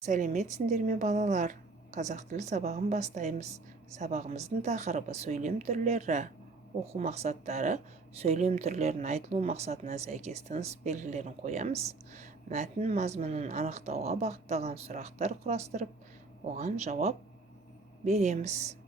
Сәлеметсіңдер ме балалар? Қазақ тілі сабағын бастаймыз. Сабағымыздың тақырыбы сөйлем түрлері. Оқу мақсаттары: сөйлем түрлерін айтылу мақсатына сәйкес тыныс белгілерін қоямыз. Мәтін мазмұнын анықтауға бағытталған сұрақтар құрастырып, оған жауап береміз.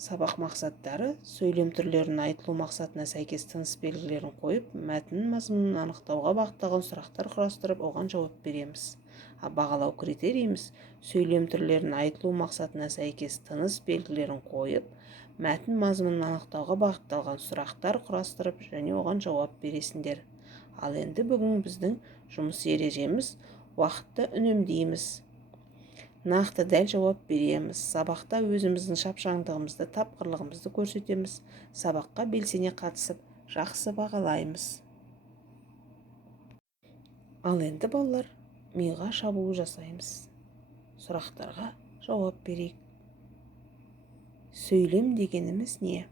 Сабақ мақсаттары: сөйлем түрлерін айтылу мақсатына сәйкес тыныс белгілерін қойып, мәтін мазмұнын анықтауға бағытталған сұрақтар құрастырып, оған жауап береміз. Бағалау критерийіміз: сөйлем түрлерін айтылу мақсатына сәйкес тыныс белгілерін қойып, мәтін мазмұнын анықтауға бағытталған сұрақтар құрастырып, және оған жауап бересіңдер. Ал енді бүгін біздің жұмыс ережеміз: уақытты үнемдейміз. Нақты дәл жауап береміз. Сабақта өзіміздің шапшаңдығымызды, тапқырлығымызды көрсетеміз. Сабаққа белсене қатысып, жақсы бағалаймыз. Ал енді балалар, миға шабуыл жасаймыз. Сұрақтарға жауап берейік. Сөйлем дегеніміз не?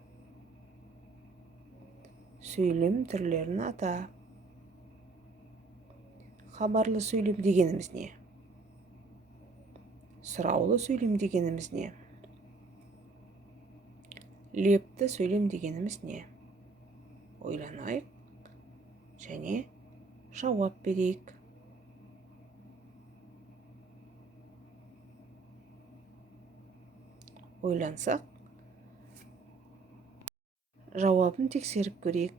Сөйлем түрлерін ата. Хабарлы сөйлем дегеніміз не? Сұраулы сөйлем дегеніміз не? Лепті сөйлем дегеніміз не? Ойланайық және жауап берейік. Ойлансақ, жауабын тексеріп көрейік.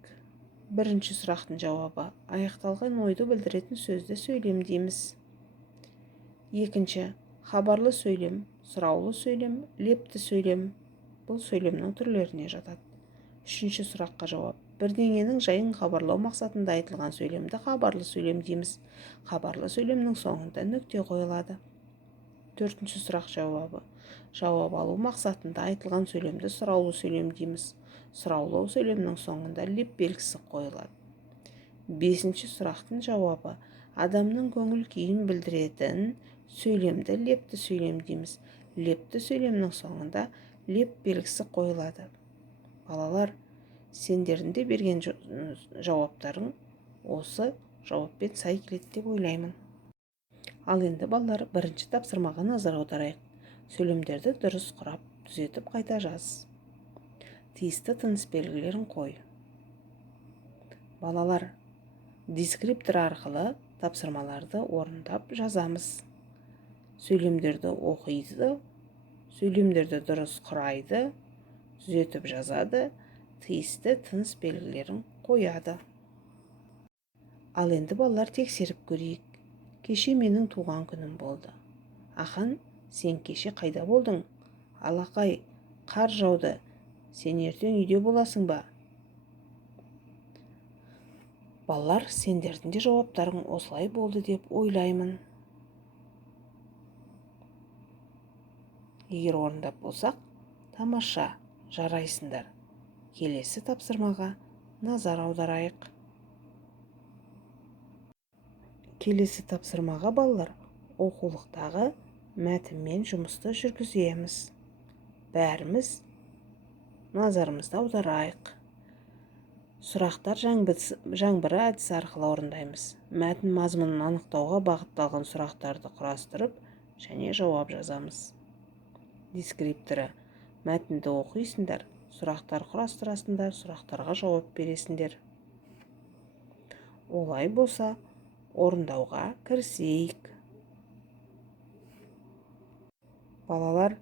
Бірінші сұрақтың жауабы: аяқталған ойды білдіретін сөзді сөйлем дейміз. Екінші: хабарлы сөйлем, сұраулы сөйлем, лепті сөйлем. Бұл сөйлемнің түрлеріне жатады. Үшінші сұраққа жауап: бірдеңенің жайын хабарлау мақсатында айтылған сөйлемді хабарлы сөйлем дейміз. Хабарлы сөйлемнің соңында нүкте қойылады. Төртінші сұрақ жауабы: жауап алу мақсатында айтылған сөйлемді сұраулы сөйлем дейміз. Сұраулы сөйлемнің соңында леп белгісі қойылады. Бесінші сұрақтың жауабы: адамның көңіл күйін білдіретін сөйлемді лепті сөйлем дейміз. Лепті сөйлемнің соңында леп белгісі қойылады. Балалар, сендердің де берген жауаптарың осы жауаппен сай келеді деп ойлаймын. Ал енді балалар, бірінші тапсырмаға назар аударайық. Сөйлемдерді дұрыс құрап, түзетіп қайта жаз. Тиісті тыныс белгілерін қой. Балалар, дескриптор арқылы тапсырмаларды орындап жазамыз. Сөйлемдерді оқиды, сөйлемдерді дұрыс құрайды, түзетіп жазады, тиісті тыныс белгілерін қояды. Ал енді балалар, тексеріп көрейік. Кеше менің туған күнім болды. Ахан, сен кеше қайда болдың? Алақай, қар жауды. Сен ертең үйде боласың ба? Балалар, сендердің де жауаптарың осылай болды деп ойлаймын. Егер орындап болсақ, тамаша, жарайсыңдар. Келесі тапсырмаға назар аударайық. Келесі тапсырмаға балалар, оқулықтағы мәтінмен жұмысты жүргіземіз. Бәріміз назарымызды аударайық. Сұрақтар жаңбыры әдісі арқылы орындаймыз. Мәтін мазмұнын анықтауға бағытталған сұрақтарды құрастырып және жауап жазамыз. Дескрипторы: мәтінді оқисыңдар, сұрақтар құрастырасыңдар, сұрақтарға жауап бересіңдер. Олай болса, орындауға кірісейік. Балалар,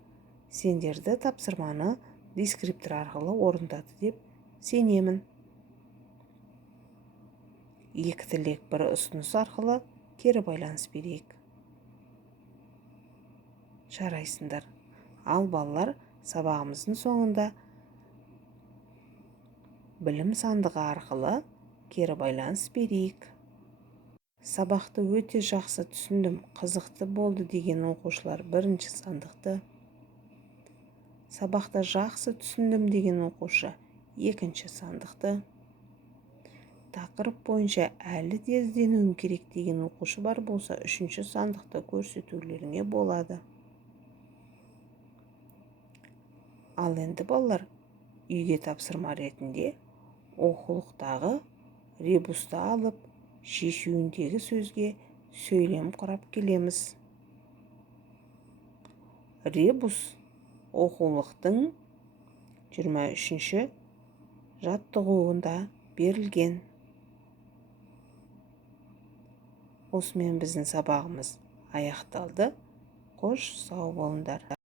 сендерді тапсырманы дескриптор арқылы орындады деп сенемін. Екі тілек, бір ұсыныс арқылы кері байланыс берейік. Жарайсыңдар. Ал балалар, сабағымыздың соңында білім сандығы арқылы кері байланыс берейік. Сабақты өте жақсы түсіндім, қызықты болды деген оқушылар бірінші сандықты. Сабақты жақсы түсіндім деген оқушы екінші сандықты. Тақырып бойынша әлі де ізденуім керек деген оқушы бар болса, үшінші сандықты көрсетулеріңе болады. Ал енді балалар, үйге тапсырма ретінде оқулықтағы ребусты алып, шешуіндегі сөзге сөйлем құрап келеміз. Ребус оқулықтың 23-ші жаттығуында берілген. Осымен біздің сабағымыз аяқталды. Қош сау болыңдар.